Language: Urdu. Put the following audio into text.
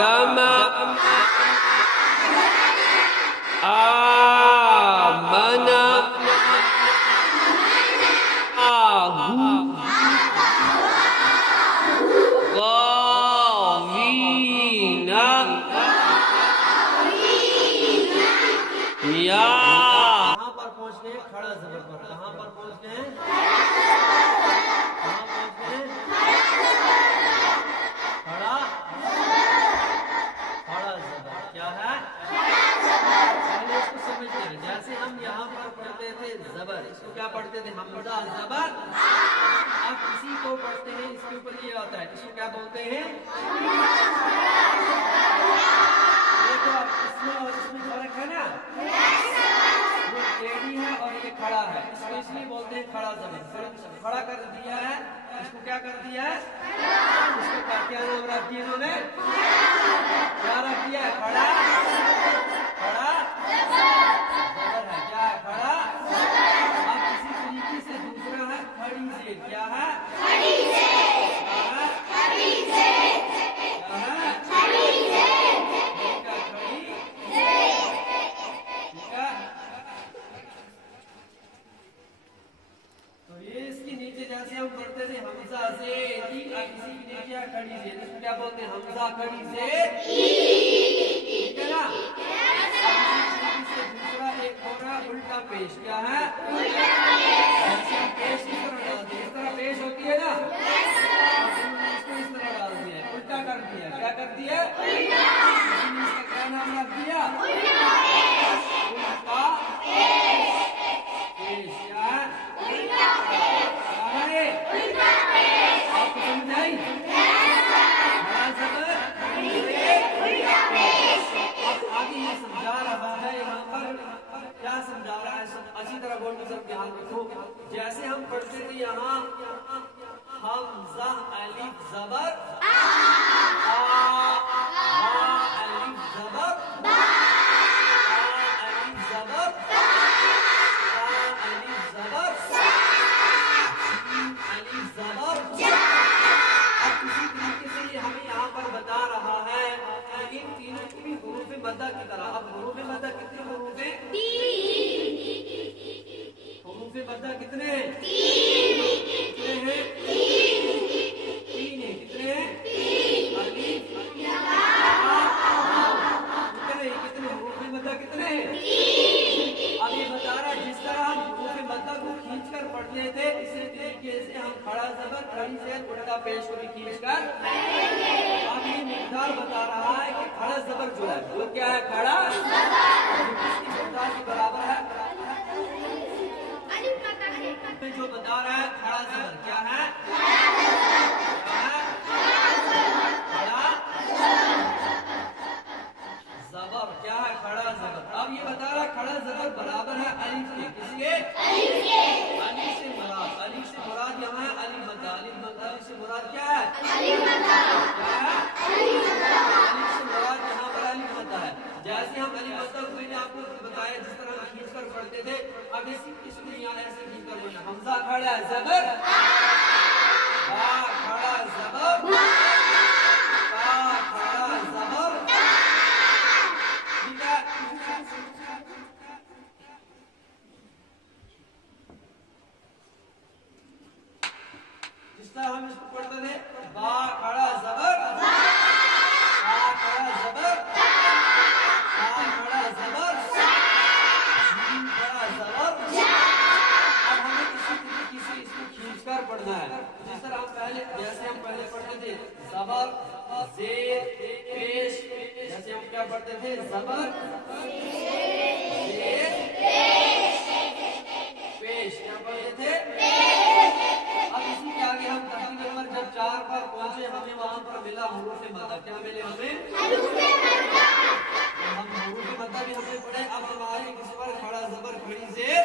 آدم آمن آہو غاوین یا کہاں پر پہنچ گئے؟ کھڑا زبر پر. کہاں پر پہنچ گئے؟ کہاں پہنچ گئے؟ کھڑا زبر. کیا ہے؟ پہلے اس کو سمجھتے ہیں. جیسے ہم یہاں پر پڑھتے تھے زبر، اس کو کیا پڑھتے تھے؟ حمزہ زبر. اب کسی کو پڑھتے ہیں اس کے اوپر یہ آتا ہے، اس کو کیا بولتے ہیں؟ دیکھو اب اس میں اور اس میں فرق ہے نا. یہ ٹیڑھی ہے اور یہ کھڑا ہے. اس کو اس لیے بولتے ہیں کھڑا زبر. کھڑا کر دیا ہے، اس کو کیا کر دیا ہے؟ اس کو کیا نام رکھ دیا انہوں نے؟ کیا رکھ دیا ہے؟ کھڑا زبر ہے. کیا ہے؟ کھڑا. اب اسی طریقے سے دوسرا ہے کھڑی زیر. کیا ہے؟ کھڑی زیر. کیا ہے؟ کھڑی زیر. کیا ہے؟ کھڑی زیر. ٹھیک ہے، کھڑی زیر. ٹھیک ہے. تو یہ اس کے نیچے جیسے ہم پڑھتے تھے حمزہ زیر ای، اب اسی کے نیچے ہے کھڑی زیر. اس کو کیا بولتے ہیں؟ حمزہ کھڑی زیر ای. ٹھیک ہے نا. اب اسی طریقے سے دوسرا ایک ہو رہا ہے الٹا پیش. کیا ہے؟ الٹا پیش. جیسے ہم پیش اس طرح ڈالتے ہیں، اس طرح پیش ہوتی ہے نا. اب انہوں نے اس کو اس طرح ڈال دیا ہے، الٹا کر دیا. کیا کر دیا؟ الٹا. اسی نے اس کا کیا نام رکھ دیا؟ الٹا پیش. الٹا پیش. پیش. کیا ہے؟ الٹا پیش. کیا ہے؟ الٹا پیش. آپ کو سمجھ آئی؟ کھڑا زبر کھڑی زیر الٹا پیش. اب آگے یہ سمجھا رہا ہے یہاں پر. کیا سمجھا رہا ہے؟ اچھی طرح غور و فکر دھیان رکھو. جیسے ہم پڑھتے تھے یہاں حمزہ الف زبر آ، الف زبر با، الف زبر تا، الف زبر سا، الف زبر جا. اب اسی طریقے سے یہ ہمیں یہاں پر بتا رہا ہے کہ ان تینوں کی بھی حروف مدہ کی طرح. اب حروف مدہ کتنے حروف ہیں؟ حروف مدہ کتنے ہیں؟ کتنے ہیں؟ تین ہیں. کتنے ہیں؟ الف یا کتنے ہیں؟ کتنے حروف مدہ کتنے ہیں؟ اب یہ بتا رہا ہے جس طرح ہم حروف مدہ کو کھینچ کر پڑھتے تھے اسی طریقے سے ہم کھڑا زبر کھڑی زیر الٹا پیش کو بھی کھینچ کر. اب یہ مقدار بتا رہا ہے کہ کھڑا زبر جو ہے وہ کیا ہے؟ کھڑا زبر. اس کی مقدار کے برابر ہے جو بتا رہا ہے کھڑا زبر. کیا ہے؟ کھڑا زبر. کیا ہے؟ کھڑا زبر. اب یہ بتا رہا ہے کھڑا زبر برابر ہے الف کے. کس کے؟ الف سے مراد. الف سے مراد یہاں ہے الف مدہ. الف سے مراد کیا ہے؟ الف مدہ. کیا ہے؟ الف سے مراد یہاں پر الف مدہ ہے. جیسے ہم الف مدہ کو میں نے آپ کو بتایا جس طرح ہم کھینچ کر پڑھتے تھے. اب اس کو یہاں ایسے کھینچ کر پڑھنا. حمزہ کھڑا زبر با، کھڑا زبر با، کھڑا زبر. ٹھیک ہے. جس طرح ہم اس کو پڑھتے تھے با کھڑا زبر با، کھڑا زبر با، کھڑا زبر سا، جیم کھڑا زبر جا. اب ہمیں اسی طریقے سے اس کو کھینچ کر پڑھنا ہے. جس طرح ہم پہلے جیسے ہم پہلے پڑھتے تھے زبر زیر پیش. جیسے ہم کیا پڑھتے تھے؟ زبر زیر پیش. کیا پڑھتے تھے؟ اب اسی کے آگے ہم ترتیب نمبر جب 4 پر پہنچے ہمیں وہاں پر ملا حروف مدہ. کیا ملے ہمیں؟ حروف مدہ. ہم حروف مدہ بھی ہم نے پڑھے. اب ہم آگے کس پر؟ کھڑا زبر کھڑی زیر